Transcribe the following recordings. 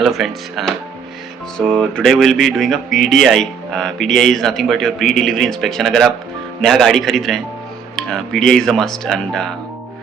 Hello friends. So today we'll be doing a PDI. PDI is nothing but your pre-delivery inspection. अगर आप नया गाड़ी खरीद रहे हैं, PDI is a must and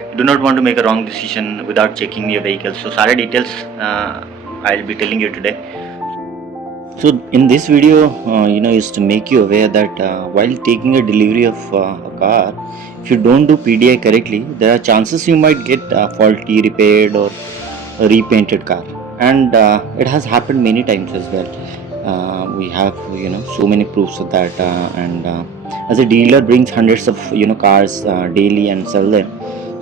you do not want to make a wrong decision without checking your vehicle. So सारे details I'll be telling you today. So in this video, is to make you aware that while taking a delivery of a car, if you don't do PDI correctly, there are chances you might get faulty, repaired or a repainted car, and it has happened many times as well. We have so many proofs of that, and as a dealer brings hundreds of cars daily and sell them,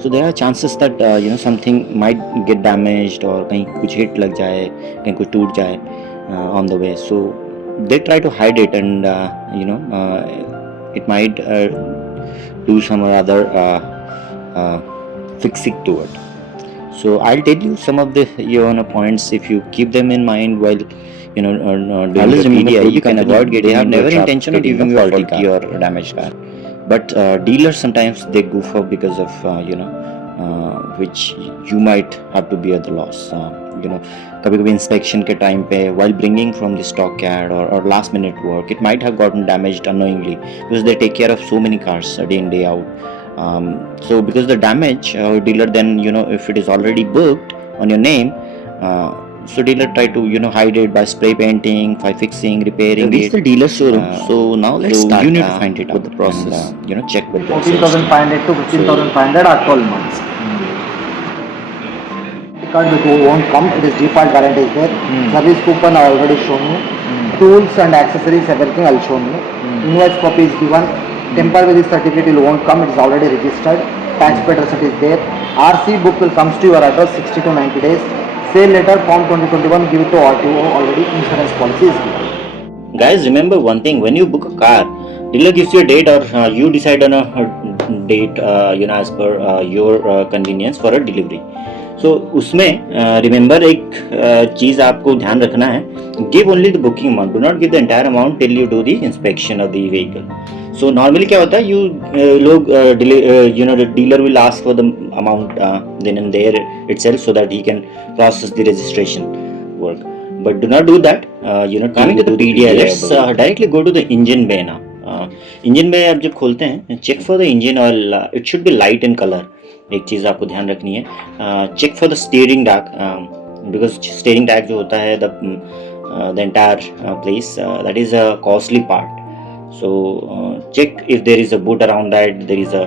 so there are chances that something might get damaged or कहीं कुछ hit लग जाए, कहीं कुछ टूट जाए on the way. So they try to hide it, and it might do some or other fixing to it. So I'll tell you some of the points. If you keep them in mind while doing the PDI, you can avoid getting. They have never intention of giving you a faulty or damaged car, but dealers sometimes they goof up because of which you might have to bear the loss. कभी-कभी inspection के time पे while bringing from the stock yard or last minute work, it might have gotten damaged unknowingly because they take care of so many cars day in day out. So because the damage, dealer then if it is already booked on your name, so dealer try to hide it by spray painting, by fixing, repairing it. It's the dealer showroom. So now let's start. You need to find it out the process. And, check with them. 14,500 to 15,500 are 12 months. Card won't come. It is default guarantee is there. Service coupon I already shown you. Tools and accessories everything I'll show you. Invoice copy is given. Temporary certificate will won't come. It is already registered. Taxpayer receipt is there. RC book will comes to your address 60 to 90 days. Sale letter form 2021 give it to RTO already. Insurance policy is given. Guys, remember one thing: when you book a car, dealer gives you a date, or you decide on a date, as per your convenience for a delivery. So उसमें remember एक चीज़ आपको ध्यान रखना है, give only the booking amount, do not give the entire amount till you do the inspection of the vehicle. So normally क्या होता है, लोग the dealer will ask for the amount then and there itself so that he can process the registration work. But do not do that. Coming to the PDI, let's directly go to the engine bay now. Engine में आप जब खोलते हैं, check for the engine oil, it should be light in colour. एक चीज़ आपको ध्यान रखनी है, check for the steering deck, because steering deck जो होता है the entire place, that is a costly part. So check if there is a boot around that, there is a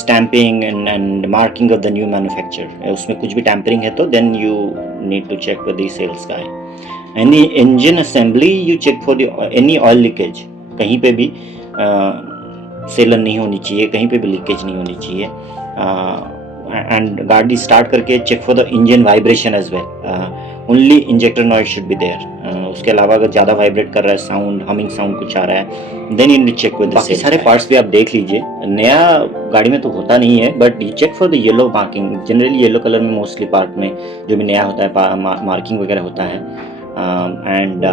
stamping and marking of the new manufacturer. उसमें कुछ भी tampering है तो then you need to check with the sales guy. And the engine assembly, you check for the any oil leakage. कहीं पे भी सेलन नहीं होनी चाहिए, कहीं पे भी लीकेज नहीं होनी चाहिए. एंड गाड़ी स्टार्ट करके check for the engine vibration as well. Only injector noise should be there. उसके अलावा अगर ज़्यादा वाइब्रेट कर रहा है, साउंड हमिंग साउंड कुछ आ रहा है, then you need check with बाकी सारे पार्ट्स भी आप देख लीजिए. नया गाड़ी में तो होता नहीं है, but you check for the yellow marking. Generally yellow colour में मोस्टली पार्ट में जो भी नया होता है मार्किंग वगैरह होता है. And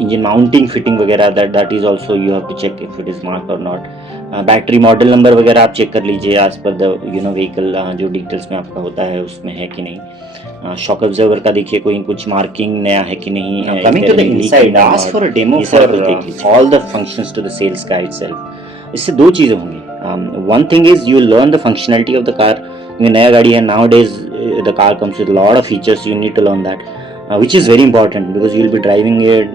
engine mounting fitting वगैरह that is also you have to check if it is marked or not. Battery model number वगैरह आप चेक कर लीजिए as per the व्हीकल, जो डिटेल्स में आपका होता है उसमें है कि नहीं. शॉक ऑब्जर्वर का देखिए कोई कुछ मार्किंग नया है कि नहीं. Coming to the inside, ask for a demo for all the functions to the sales guide itself. इससे दो चीज़ें होंगी. One thing is you learn the functionality of the car. नया गाड़ी है, nowadays the car comes with lot of features, you need to learn that. Which is very important because you will be driving it,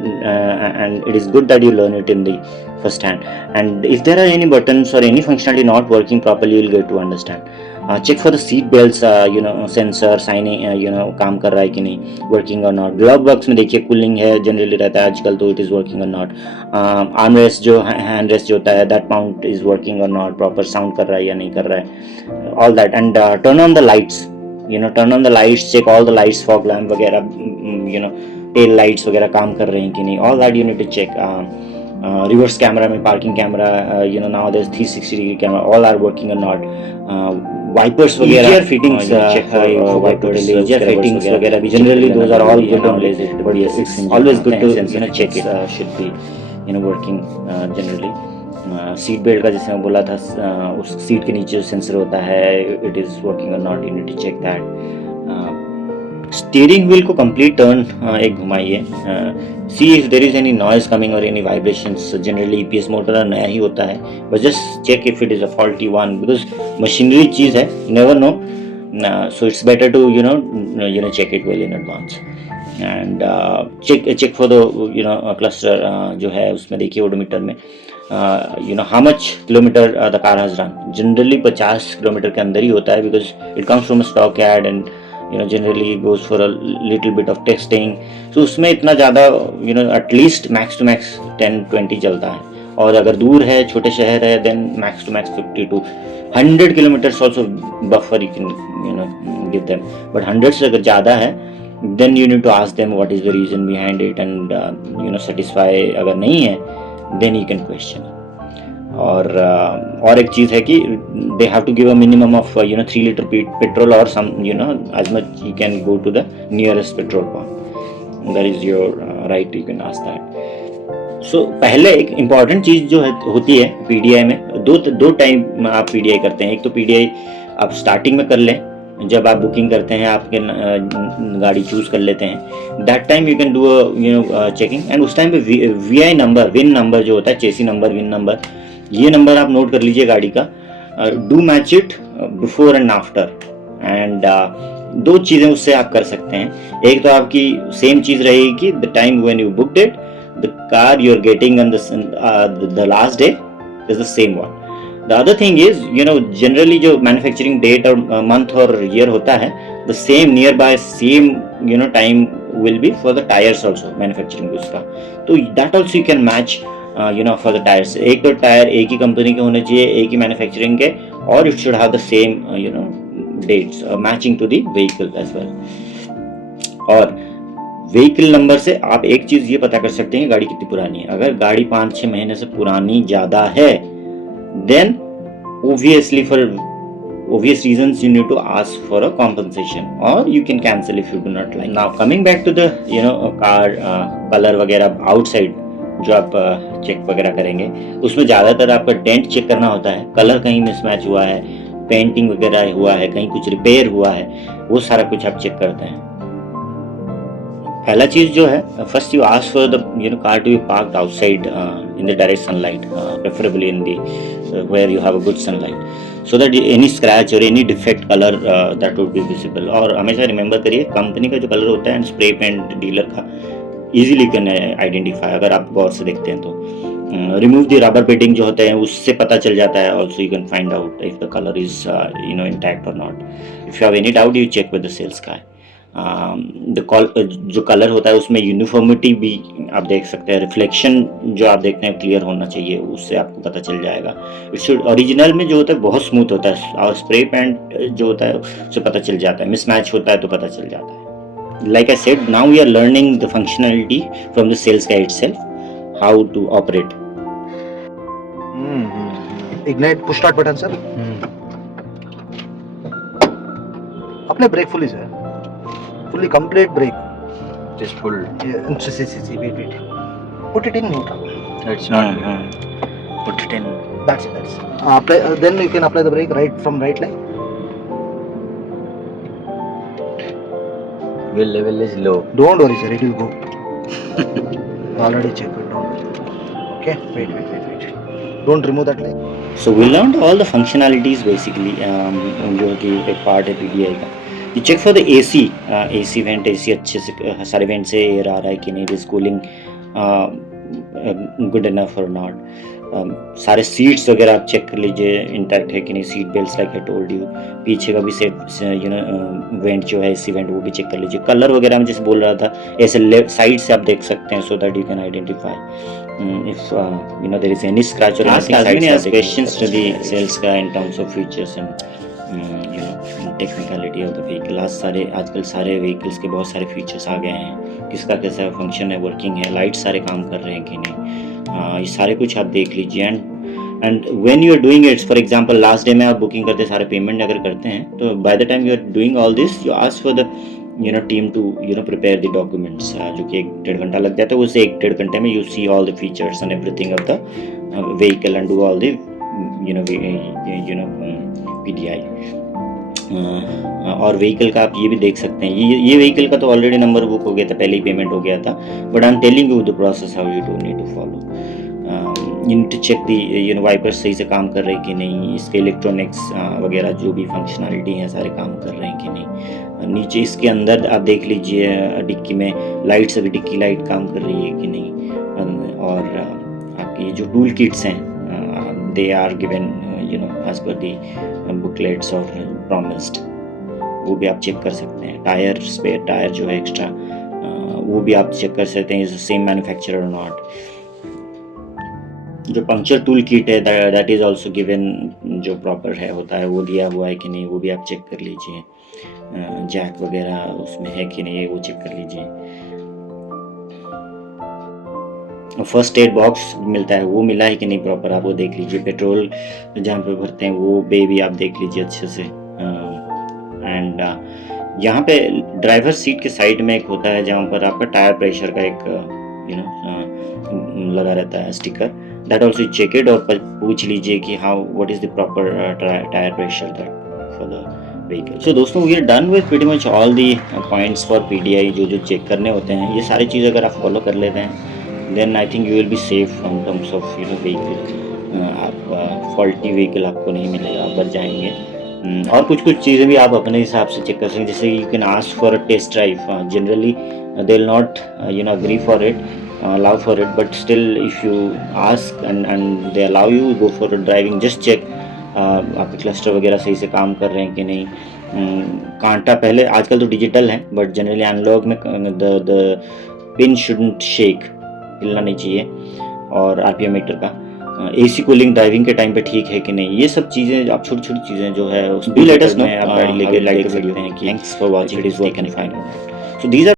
and it is good that you learn it in the first hand. And if there are any buttons or any functionality not working properly, you will get to understand. Check for the seat belts, sensor signing, काम कर रहा है कि नहीं, working or not. Glove box में देखिए cooling है, generally रहता है आजकल, तो it is working or not. armrest जो hand rest जो होता है, that mount is working or not, proper sound कर रहा है या नहीं कर रहा है, all that. And turn on the lights. Turn on the lights, check all the lights, fog lamp वगैरह, tail lights वगैरह काम कर रहे हैं कि नहीं, all that you need to check. Reverse camera में, parking camera, nowadays 360 degree camera, all are working or not. Wipers वगैरह, fittings, check for wipers, fittings वगैरह भी, generally those are all good always, but yes, it's always good to check it should be working generally. Seat belt का जैसे मैं बोला था, उस seat के नीचे जो सेंसर होता है, इट इज़ वर्किंग और not, you need to check that. Steering wheel को कंप्लीट टर्न एक घुमाइए, see if there is any noise coming और any vibrations. Generally EPS motor नया ही होता है, but just check if it is a faulty one, because machinery चीज़ है, never know. So it's better to check it well in advance and check for the cluster जो है उसमें देखिए ओडोमीटर में how much kilometer the car has run. Generally 50 kilometre के अंदर ही होता है, because it comes from a stock ad and generally goes for a little bit of testing. So उसमें इतना ज़्यादा at least max to max 10-20 चलता है, और अगर दूर है, छोटे शहर है, then max to max 50 to 100 kilometers also buffer you can give them. But 100 से अगर ज़्यादा है, then you need to ask them what is the reason behind it and satisfy. अगर नहीं है, then you can question. और एक चीज़ है कि they have to give a minimum of 3 liter petrol or some as much you can go to the nearest petrol pump. That is your right, you can ask that. सो पहले एक important चीज़ जो है होती है पीडीआई में, दो time आप PDI करते हैं. एक तो पीडीआई आप स्टार्टिंग में कर लें, जब आप बुकिंग करते हैं, आपके गाड़ी चूज़ कर लेते हैं, that time you can do checking. And उस टाइम पे वीआई नंबर, विन नंबर जो होता है, चेसी नंबर, विन नंबर, ये नंबर आप नोट कर लीजिए गाड़ी का. Do match it before and after. And दो चीज़ें उससे आप कर सकते हैं. एक तो आपकी सेम चीज़ रहेगी कि the time when you booked it, the car you're getting on the last day is the same one. The other thing is generally जो manufacturing date और month और year होता है, the same nearby same time will be for the tires also, manufacturing उसका. तो that also you can match for the tires. एक तो tyre एक ही कंपनी के होने चाहिए, एक ही मैन्युफैक्चरिंग के, और it should have the same dates matching to the vehicle as well. और व्हीकल नंबर से आप एक चीज़ ये पता कर सकते हैं गाड़ी कितनी पुरानी है. अगर गाड़ी 5-6 महीने से पुरानी ज़्यादा है, then obviously for obvious reasons you need to ask for a compensation or you can cancel if you do not like. Now coming back to the car color वगैरह आउटसाइड जो आप चेक वगैरह करेंगे, उसमें ज़्यादातर आपका डेंट चेक करना होता है, कलर कहीं मिसमैच हुआ है, पेंटिंग वगैरह हुआ है, कहीं कुछ रिपेयर हुआ है, वो सारा कुछ आप चेक करते हैं. पहला चीज़ जो है, first you ask for the car to be parked outside in the direct sunlight, preferably in the where you have a good sunlight, so that any scratch और any defect colour that would be visible. और हमेशा remember करिए, company का जो colour होता है and spray paint dealer का easily can identify, अगर आप गौर से देखते हैं तो. रिमूव द रबर बेडिंग जो होते हैं, उससे पता चल जाता है. Also you can find out if the colour is intact और not. If you have any doubt, you check with the sales guy. जो कलर होता है उसमें यूनिफॉर्मिटी भी आप देख सकते हैं, रिफ्लेक्शन जो आप देखते हैं क्लियर होना चाहिए, उससे आपको पता चल जाएगा. इट शुड ओरिजिनल में जो होता है बहुत स्मूथ होता है, और स्प्रे पेंट जो होता है उससे पता चल जाता है. मिसमैच होता है तो पता चल जाता है. Like I said, now we are learning the functionality from the sales guide itself, how to operate. Ignite push start button sir. अपने brake fully sir, fully complete brake, Just full. yeah, wait, put it in neutral. It's not. Put it in. That's it. Apply, then you can apply the brake right from right line. Wheel level is low. Don't worry sir, it will go. Already checked it. Don't worry. Okay, wait. Don't remove that line. So we learned all the functionalities basically, जो कि एक part है PDI का. You check for the AC vent, AC अच्छे से सारे went से air आ रहा है कि नहीं, इज कूलिंग गुड इनफ और नॉट. सारे सीट्स वगैरह आप चेक कर लीजिए इंटैक्ट है कि नहीं, seat belt like I told you. पीछे का भी सेट वेंट जो है एसी वेंट, वो भी चेक कर लीजिए. कलर वगैरह में जैसे बोल रहा था, ऐसे लेफ्ट साइड से आप देख सकते हैं, so that you can identify if there is any scratch or anything. Ask as many as questions to the sales guy in terms of features and technicality of the vehicle. आजकल सारे vehicles के बहुत सारे features आ गए हैं, किसका कैसा function है, वर्किंग है, लाइट सारे काम कर रहे हैं कि नहीं, ये सारे कुछ आप देख लीजिए. And when you are doing it, for example last day में आप बुकिंग करते सारे पेमेंट अगर करते हैं, तो by the time you are doing all this, you ask for the team to prepare the documents, जो कि 1-1.5 घंटा लग जाता है. उससे 1-1.5 घंटे में you see all the features and everything of the vehicle and do all the PDI. और व्हीकल का आप ये भी देख सकते हैं, ये व्हीकल का तो ऑलरेडी नंबर बुक हो गया था, पहले ही पेमेंट हो गया था, but I am telling you the process how you do need to follow. You need to check the wipers सही से काम कर रहे हैं कि नहीं, इसके इलेक्ट्रॉनिक्स वगैरह जो भी फंक्शनलिटी हैं सारे काम कर रहे हैं कि नहीं। नीचे इसके अंदर आप देख लीजिए डिक्की में लाइट्स, अभी डिक्की लाइट काम कर रही है कि नहीं। और आपकी जो टूल किट्स हैं they are given as per the booklets और प्रॉमिस्ड, वो भी आप चेक कर सकते हैं। टायर, स्पेयर टायर जो है एक्स्ट्रा, वो भी आप चेक कर सकते हैं, सेम मैन्युफैक्चरर और नॉट। जो पंक्चर टूल किट है दैट इज़ ऑल्सो गिवन, जो प्रॉपर है होता है वो दिया हुआ है कि नहीं, वो भी आप चेक कर लीजिए। जैक वगैरह उसमें है कि नहीं, वो चेक कर लीजिए। फर्स्ट एड बॉक्स मिलता है, वो मिला है कि नहीं प्रॉपर, आप वो देख लीजिए। पेट्रोल जहाँ पे भरते हैं वो भी आप देख लीजिए अच्छे से। एंड यहाँ पे ड्राइवर सीट के साइड में एक होता है जहाँ पर आपका टायर प्रेशर का एक लगा रहता है sticker, that also check it, और पूछ लीजिए कि how what is the proper tyre pressure that for the vehicle. So दोस्तों, we are done with pretty much all the points for PDI, जो चेक करने होते हैं। ये सारी चीज़ अगर आप फॉलो कर लेते हैं then I think you will be safe in terms of vehicle. आप फॉल्टी व्हीकल आपको नहीं मिलेगा, आप बच जाएंगे। और कुछ चीज़ें भी आप अपने हिसाब से चेक कर सकते हैं, जैसे you can ask for a test drive. Generally they will not agree for it, allow for it, but still if you ask and they allow you, go for a driving, just check आपके cluster वगैरह सही से काम कर रहे हैं कि नहीं। कांटा पहले, आजकल तो डिजिटल है बट जनरली एनालॉग में द पिन शुडंट शेक, हिलना नहीं चाहिए। और आरपीएम मीटर का एसी कूलिंग ड्राइविंग के टाइम पे ठीक है कि नहीं, ये सब चीज़ें आप छोटी छोटी चीज़ें जो है उस भी लेटेस्ट में आप गाड़ी लेके लाइक कर सकते हैं कि thanks for watching, it is taken fine. So these are